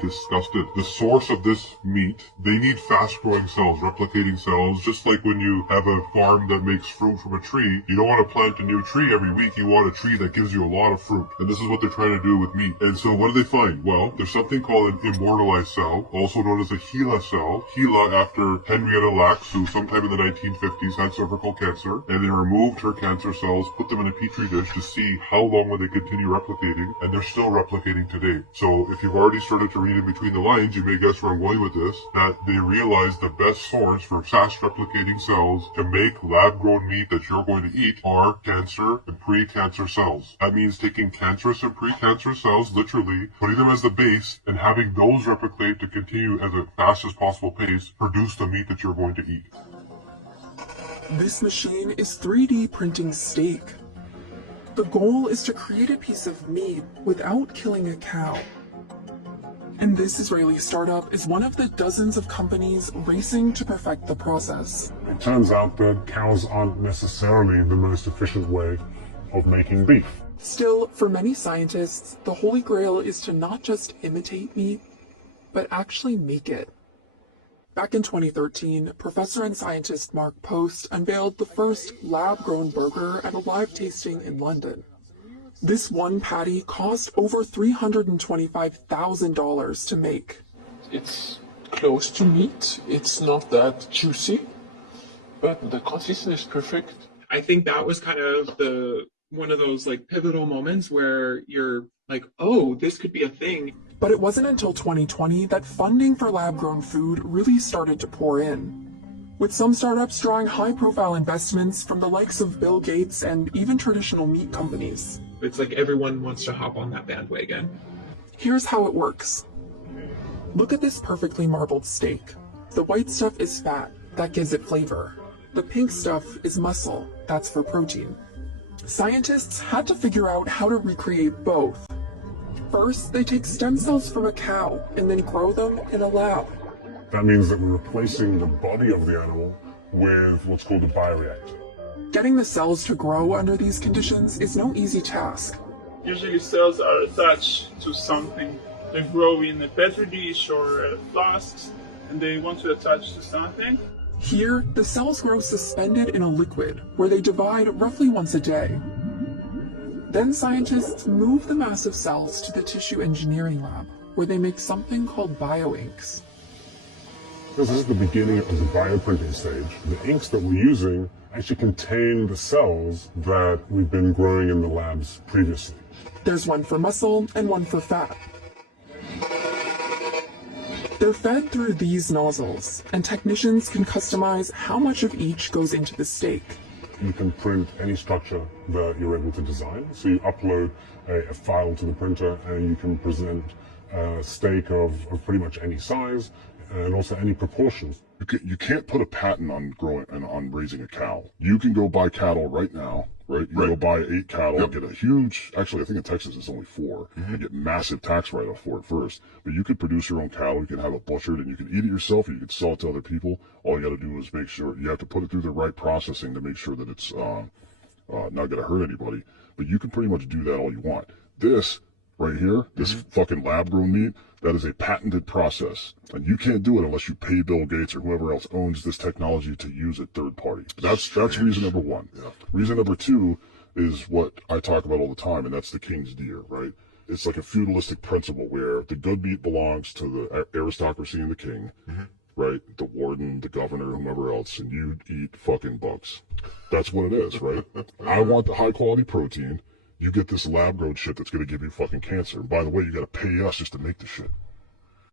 discussed it. The source of this meat, they need fast-growing cells, replicating cells, just like when you have a farm that makes fruit from a tree. You don't want to plant a new tree every week. You want a tree that gives you a lot of fruit. And this is what they're trying to do with meat. And so what do they find? Well, there's something called an immortalized cell, also known as a HeLa cell. HeLa after Henrietta Lacks, who sometime in the 1950s had cervical cancer, and they removed her cancer cells, put them in a petri dish to see how long will they continue replicating, and they're still replicating today. So if you've already started to read in between the lines, you may guess where I'm going with this, that they realized the best source for fast replicating cells to make lab-grown meat that you're going to eat are cancer and pre-cancer cells. That means taking cancerous and pre-cancerous cells, literally, putting them as the base, and having those replicate to continue at the fastest possible pace, produce the meat that you're going to eat. This machine is 3D printing steak. The goal is to create a piece of meat without killing a cow. And this Israeli startup is one of the dozens of companies racing to perfect the process. It turns out that cows aren't necessarily the most efficient way of making beef. Still, for many scientists, the holy grail is to not just imitate meat, but actually make it. Back in 2013, professor and scientist Mark Post unveiled the first lab-grown burger at a live tasting in London. This one patty cost over $325,000 to make. It's close to meat. It's not that juicy, but the consistency is perfect. I think that was kind of one of those like pivotal moments where you're like, oh, this could be a thing. But it wasn't until 2020 that funding for lab-grown food really started to pour in, with some startups drawing high-profile investments from the likes of Bill Gates and even traditional meat companies. It's like everyone wants to hop on that bandwagon. Here's how it works. Look at this perfectly marbled steak. The white stuff is fat, that gives it flavor. The pink stuff is muscle, that's for protein. Scientists had to figure out how to recreate both. First, they take stem cells from a cow and then grow them in a lab. That means that we're replacing the body of the animal with what's called a bioreactor. Getting the cells to grow under these conditions is no easy task. Usually cells are attached to something. They grow in a petri dish or flasks, and they want to attach to something. Here, the cells grow suspended in a liquid, where they divide roughly once a day. Then scientists move the massive cells to the tissue engineering lab, where they make something called bioinks. This is the beginning of the bioprinting stage. The inks that we're using actually contain the cells that we've been growing in the labs previously. There's one for muscle and one for fat. They're fed through these nozzles, and technicians can customize how much of each goes into the steak. You can print any structure that you're able to design. So you upload a file to the printer and you can present a steak of pretty much any size and also any proportions. You can't put a patent on growing and on raising a cow. You can go buy cattle right now, right? You go buy 8 cattle, get a huge, actually I think in Texas it's only 4, and get massive tax write-off for it first. But you could produce your own cattle, you can have it butchered, and you can eat it yourself, or you can sell it to other people. All you got to do is make sure, you have to put it through the right processing to make sure that it's not going to hurt anybody. But you can pretty much do that all you want. This right here, this fucking lab-grown meat, that is a patented process. And you can't do it unless you pay Bill Gates or whoever else owns this technology to use it third party. That's reason number one. Yeah. Reason number 2 is what I talk about all the time, and that's the king's deer, right? It's like a feudalistic principle where the good meat belongs to the aristocracy and the king, right? The warden, the governor, whomever else, and you eat fucking bugs. That's what it is, right? I want the high quality protein. You get this lab grown shit that's going to give you fucking cancer. And by the way, you got to pay us just to make the shit.